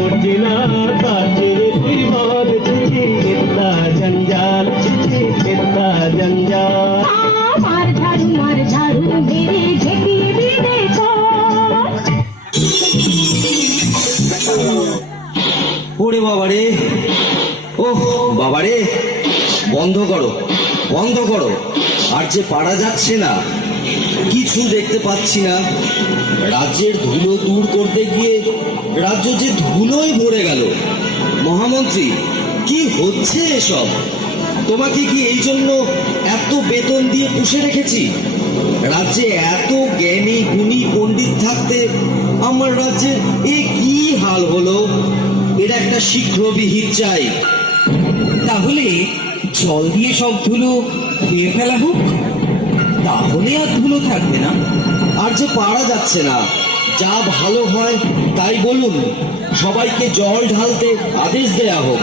মর্জিনা কাছে তুই বল চিঠি कितना जंजाल चिठी कितना जंजाल मार झाड़ू मेरे झेकी दे ওরে বাবারে, ওহ বাবারে, বন্ধ করো বন্ধ করো, আর যে পারা যাচ্ছে না, কিছু দেখতে পাচ্ছি না। রাজ্যের ধুলো দূর করতে গিয়ে রাজ্য যে ধুলোয় ভরে গেল। মহামন্ত্রী, কি হচ্ছে এসব? তোমাকে কি এই জন্য এত বেতন দিয়ে পুষে রেখেছি? রাজ্যে এত জ্ঞানী গুণী পণ্ডিত থাকতে আমার রাজ্যের এ কি হাল হলো? এর একটা শীঘ্র বিহিত চাই। তাহলে জল দিয়ে সব ধুলো ধুয়ে ফেলা হোক, তাহলে আর ধুলো থাকবে না। আর যে পারা যাচ্ছে না, যা ভালো হয় তাই বলুন, সবাইকে জল ঢালতে আদেশ দেয়া হোক।